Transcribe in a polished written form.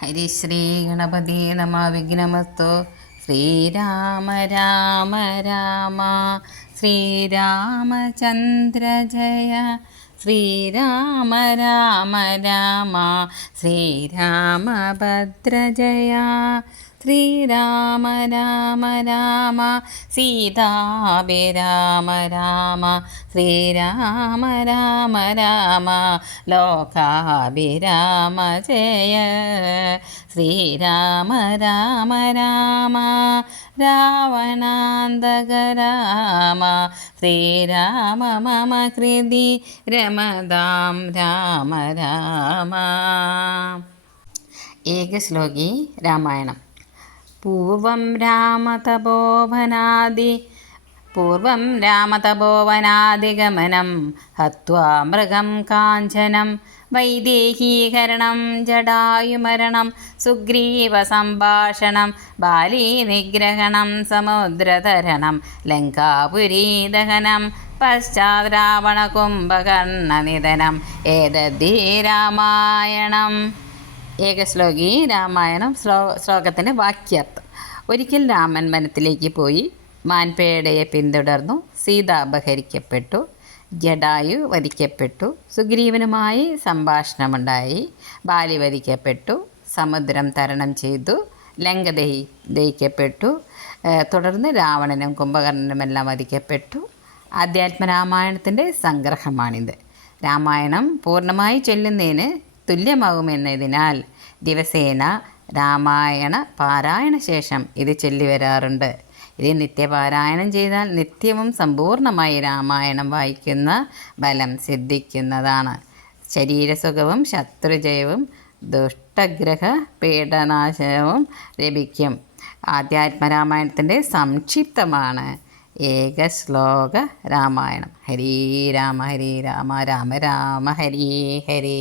ഹരിശ്രീ ഗണപതി നമ വിഘ്നമസ്തു. ശ്രീരാമ രാമ രാമ ശ്രീരാമചന്ദ്ര ജയ. ശ്രീരാമ രാമ രാമ ശ്രീരാമഭദ്ര ജയ. ശ്രീരാമ രാമ രാമ സീതാഭിരാമ രാമ ശ്രീരാമ രാമ രാമ ലോകാഭിരാമ ജയ. ശ്രീരാമ രാമ രാമ രാവണാന്തക രാമ ശ്രീരാമ മമ കൃതി രമതാം രാമ രാമ. ഏകശ്ലോകി രാമായണം. പൂർവം രാമതപോവനാദിഗമനം ഹത്വാ മൃഗം കാഞ്ചനം വൈദേഹീകരണം ജടായുമരണം സുഗ്രീവസംഭാഷണം ബാലീനിഗ്രഹണം സമുദ്രതരണം ലങ്കാപുരീദഹനം പശ്ചാത് രാവണകുംഭകർണനിധനം. ഏതദ്ധി രാമായണം. ഏകശ്ലോകി രാമായണം. ശ്ലോകത്തിൻ്റെ വാക്യാർത്ഥം. ഒരിക്കൽ രാമൻ വനത്തിലേക്ക് പോയി. മാൻപേടയെ പിന്തുടർന്നു. സീത അപഹരിക്കപ്പെട്ടു. ജടായു വധിക്കപ്പെട്ടു. സുഗ്രീവനുമായി സംഭാഷണമുണ്ടായി. ബാലി വധിക്കപ്പെട്ടു. സമുദ്രം തരണം ചെയ്തു. ലങ്ക ദഹിക്കപ്പെട്ടു. തുടർന്ന് രാവണനും കുംഭകർണനുമെല്ലാം വധിക്കപ്പെട്ടു. ആധ്യാത്മരാമായണത്തിൻ്റെ സംഗ്രഹമാണിത്. രാമായണം പൂർണ്ണമായി ചൊല്ലുന്നതിന് തുല്യമാകുമെന്നതിനാൽ ദിവസേന രാമായണ പാരായണ ശേഷം ഇത് ചൊല്ലിവരാറുണ്ട്. ഇത് നിത്യപാരായണം ചെയ്താൽ നിത്യവും സമ്പൂർണ്ണമായി രാമായണം വായിക്കുന്ന ബലം സിദ്ധിക്കുന്നതാണ്. ശരീരസുഖവും ശത്രുജയവും ദുഷ്ടഗ്രഹ പീഡനാശവും ലഭിക്കും. ആധ്യാത്മരാമായണത്തിൻ്റെ സംക്ഷിപ്തമാണ് ഏകശ്ലോക രാമായണം. ഹരേ രാമ ഹരേ രാമ രാമ രാമ ഹരേ ഹരേ.